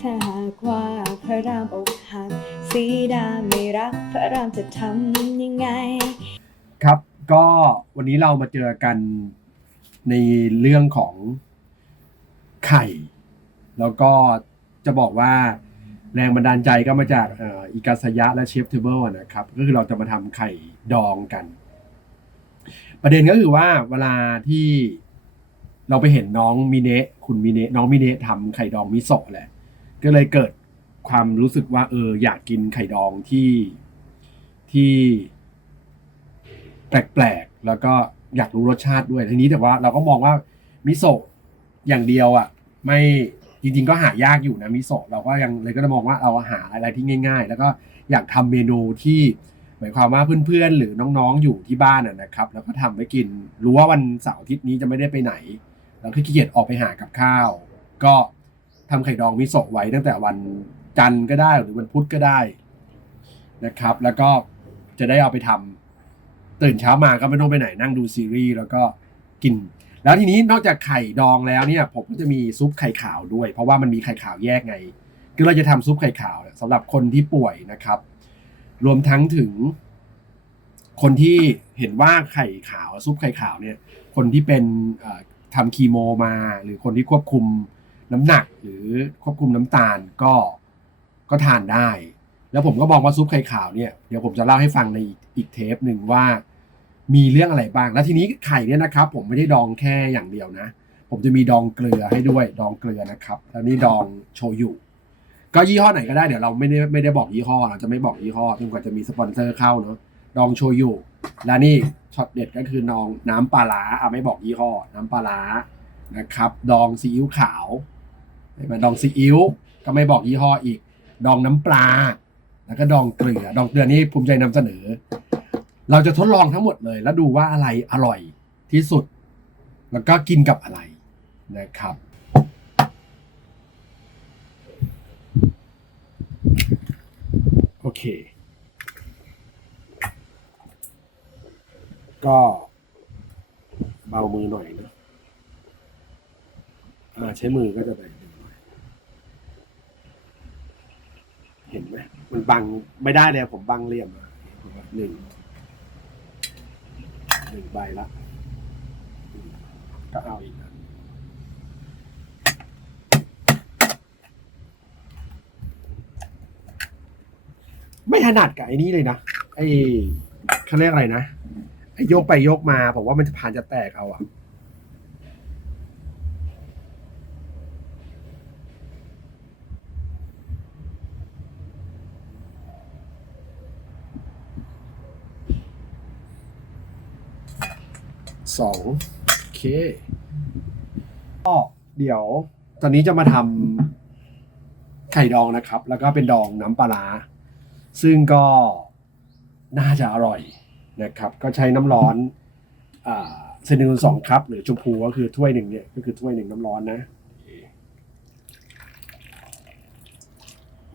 ถ้าหากว่าพระรามอกหักสีดาไม่รัก พระรามจะทำยังไง ครับก็วันนี้เรามาเจอกันในเรื่องของไข่ แล้วก็จะบอกว่าแรงบันดาลใจก็มาจากอ่ออิกาสยะและเชฟเทเบิลนะครับ ก็คือเราจะมาทำไข่ดองกัน ประเด็นก็คือว่าเวลาที่เราไปเห็นน้องมิเนะคุณมิเนะน้องมิเนะทำไข่ดองมิโซะแหละ ก็เลยเกิดความรู้สึกว่า เออ อยากกินไข่ดองที่ที่แปลกๆแล้วก็อยากรู้รสชาติด้วยทีนี้แต่ว่าเราก็มองว่ามิโซะอย่างเดียวอะ ไม่จริงๆก็หายากอยู่นะมิโซะเราก็ยังเลยก็จะมองว่าเราหาอะไรที่ง่าย ๆ แล้วก็อยากทำเมนูที่หมายความว่าเพื่อนๆ หรือน้องๆอยู่ที่บ้านะนะครับ แล้วก็ทำไว้กินรู้ว่าวันเสาร์อาทิตย์นี้จะไม่ได้ไปไหนแล้วก็ขี้เกียจออกไปหากับข้าว ก็ ทำไข่ดองมิโซะไว้ตั้งแต่วันจันทร์ก็ได้หรือวันพุธก็ได้นะครับ แล้วก็จะได้เอาไปทำตื่นเช้ามาก็ไม่ต้องไปไหนนั่งดูซีรีส์แล้วก็กิน แล้วทีนี้นอกจากไข่ดองแล้วเนี่ย ผมก็จะมีซุปไข่ขาวด้วย เพราะว่ามันมีไข่ขาวแยกไง คือเราจะทำซุปไข่ขาวเนี่ยสำหรับคนที่ป่วยนะครับ รวมทั้งถึง คนที่เห็นว่าไข่ขาวซุปไข่ขาวเนี่ย คนที่เป็นเอ่อทำคีโมมา หรือคนที่ควบคุม น้ำหนักหรือควบคุมน้ำตาลก็ก็ทานได้ แล้วผมก็มองว่าซุปไข่ขาวเนี่ยเดี๋ยวผมจะเล่าให้ฟังในอีกอีกเทปหนึ่งว่ามีเรื่องอะไรบ้าง แล้วทีนี้ไข่เนี่ยนะครับ ผมไม่ได้ดองแค่อย่างเดียวนะ ผมจะมีดองเกลือให้ด้วยดองเกลือนะครับ แล้วนี่ดองโชยุก็ยี่ห้อไหนก็ได้เดี๋ยวเราไม่ได้ไม่ได้บอกยี่ห้อเราจะไม่บอกยี่ห้อจนกว่าจะมีสปอนเซอร์เข้าเนาะดองโชยุและนี่ช็อตเด็ดก็คือนองน้ำปลาร้าอะไม่บอกยี่ห้อ น้ำปลาร้านะครับ ดองซีอิ๊วขาว มาดองซีอิ๊วก็ไม่บอกยี่ห้ออีก ดองน้ำปลา แล้วก็ดองเกลือ ดองเกลือนี่ภูมิใจนำเสนอ เราจะทดลองทั้งหมดเลย แล้วดูว่าอะไรอร่อยที่สุด แล้วก็กินกับอะไรนะครับโอเค ก็เบามือหน่อยนะอ่าใช้มือก็จะไปดึงหน่อย เห็นไหมมันบังไม่ได้เลยผมบังเหลี่ยมหนึ่งหนึ่งใบละก็เอาอีกไม่ถนัดกับไอ้นี้เลยนะไอ้เขาเรียกอะไรนะไอ้โยกไปโยกมาผมว่ามันจะผ่านจะแตกเอาอะ สองโอเคก็เดี๋ยวตอนนี้จะมาทำไข่ดองนะครับ แล้วก็เป็นดองน้ำปลาร้าซึ่งก็น่าจะอร่อยนะครับ ก็ใช้น้ำร้อนอ่าเซนหนึ่งส่วนสองครับ หรือชมพูก็คือถ้วยหนึ่งเนี่ยก็คือถ้วยหนึ่งน้ำร้อนนะ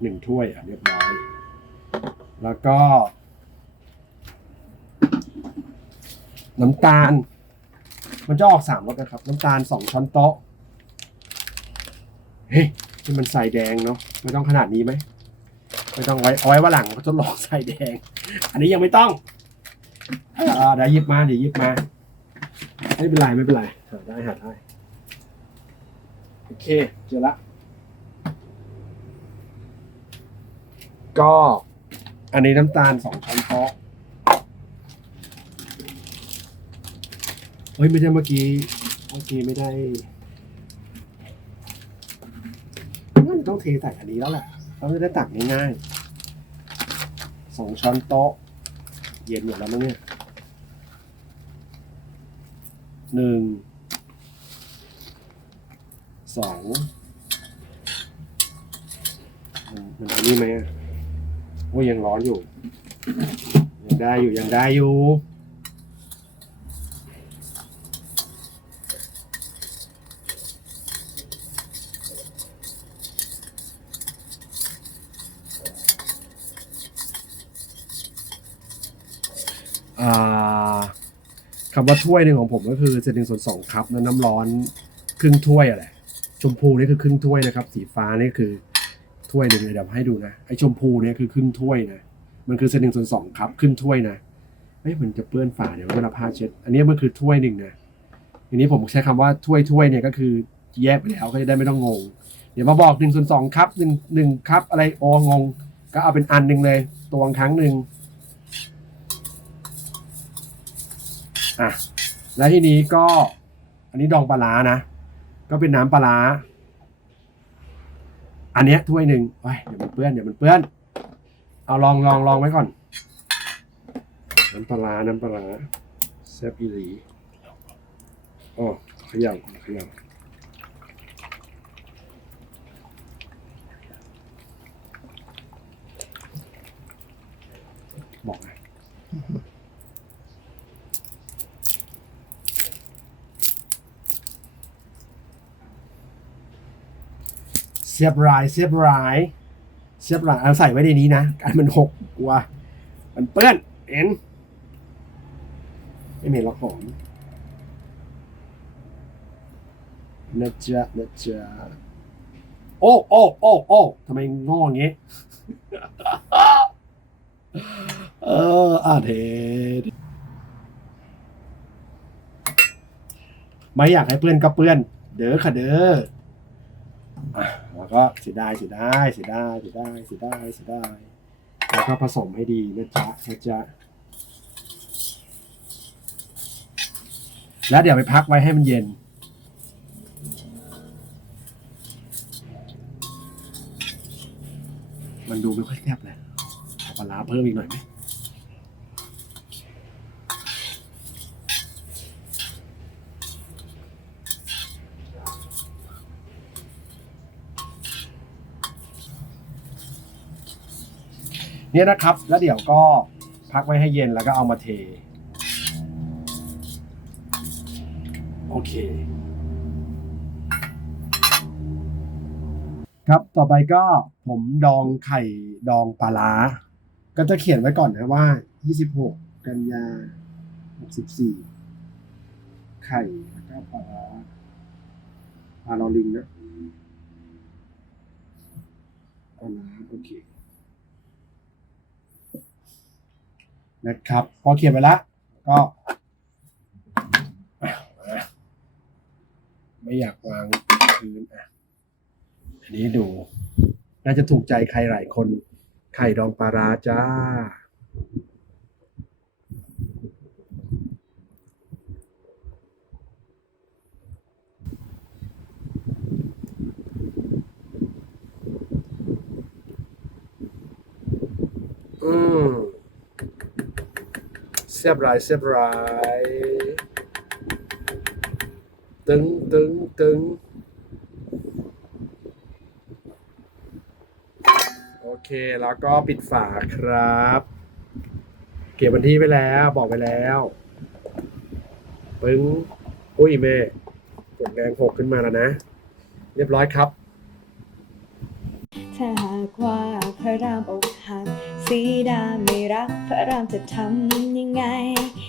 หนึ่งถ้วยอะเรียบร้อย แล้วก็ น้ำตาล มันจะออกสามรสนะครับน้ำตาลสองช้อนโต๊ะเฮ้ยที่มันใส่แดงเนาะไม่ต้องขนาดนี้ไหมไม่ต้องไว้เอาไว้ว่าหลังเขาทดลองใส่แดง อันนี้ยังไม่ต้องอ่าเดี๋ยวหยิบมาเดี๋ยวหยิบมาไม่เป็นไรไม่เป็นไรหาได้หาได้โอเคเจอละก็อันนี้น้ำตาลสองช้อนโต๊ะ เฮ้ยไม่ใช่เมื่อกี้ เมื่อกี้ไม่ได้งั้นต้องเทใส่อันนี้แล้วแหละเราจะได้ตักง่ายๆสองช้อนโต๊ะ เย็นหมดแล้วมั้งเนี่ยหนึ่งสองมันมันอันนี้ไหมอะโอ้ยังร้อนอยู่ ยังได้อยู่ยังได้อยู่ คำว่าถ้วยหนึ่งของผมก็คือเศษหนึ่งส่วนสองครับน้ำร้อนครึ่งถ้วยอะแหละชมพูนี่คือครึ่งถ้วยนะครับ สีฟ้านี่คือถ้วยหนึ่งเลยเดี๋ยวให้ดูนะไอชมพูเนี่ยคือครึ่งถ้วยนะมันคือเศษหนึ่งส่วนสองครับครึ่งถ้วยนะเอ้ยมันจะเปื้อนฝาเดี๋ยวเวลาผ้าเช็ด อันนี้มันคือถ้วยหนึ่งนะทีนี้ผมใช้คำว่าถ้วยถ้วยเนี่ยก็คือแยกไปแล้วก็จะได้ไม่ต้องงง เดี๋ยวมาบอกหนึ่งส่วนสองครับหนึ่งหนึ่งครับอะไรโองง ก็เอาเป็นอันหนึ่งเลยตวงครั้งหนึ่ง อะแล้วทีนี้ก็อันนี้ดองปลาร้านะ ก็เป็นน้ำปลาร้าอันเนี้ยถ้วยหนึ่งไว้ยเดี๋ยวมันเปื้อนเดี๋ยวมันเปื้อน เอาลองลองลองไว้ก่อน น้ำปลาร้าน้ำปลาร้าแซ่บอีหลีโอ้เขย่าเขย่าบอกไงเสียบรายเสียบรายเสียบรายเอาใส่ไว้ในนี้นะการมันหกกลัวมันเปื้อนเห็นไม่เหม็นหรอกหอมนะจ๊ะนะจ๊ะโอ้โอ้โอ้โอ้ทำไมงออย่างงี้เอออาเทไม่อยากให้เพื่อนก็เปื้อน เด้อค่ะเด้อ ก็เสียดายเสียดายเสียดายเสียดายเสียดายเสียดายแล้วก็ผสมให้ดีนะจ๊ะนะจ๊ะแล้วเดี๋ยวไปพักไว้ให้มันเย็น มันดูไม่ค่อยแซ่บเลยเอาปลาเพิ่มอีกหน่อยไหม เนี่ยนะครับ แล้วเดี๋ยวก็พักไว้ให้เย็นแล้วก็เอามาเท โอเค ครับต่อไปก็ผมดองไข่ดองปลาร้าก็จะเขียนไว้ก่อนนะว่า 26 กันยา 64 ไข่แล้วก็ปลาร้าปลาลอลิงนะปลาร้าโอเค นะครับ พอเขียนไปแล้วก็ ไม่อยากวางพื้นอะอันนี้ดู น่าจะถูกใจใครหลายคน ไข่ดองปลาร้าจ้า อืม เสียบหลายเสียบหลายตึงตึงตึงโอเค แล้วก็ปิดฝาครับ เก็บวันที่ไปแล้วบอกไปแล้วปึ้งอุ้ยแม่กดแรงหกขึ้นมาแล้วนะ เรียบร้อยครับ ถ้าหากว่าพระรามอกหักสีดาไม่รักพระรามจะทำยังไง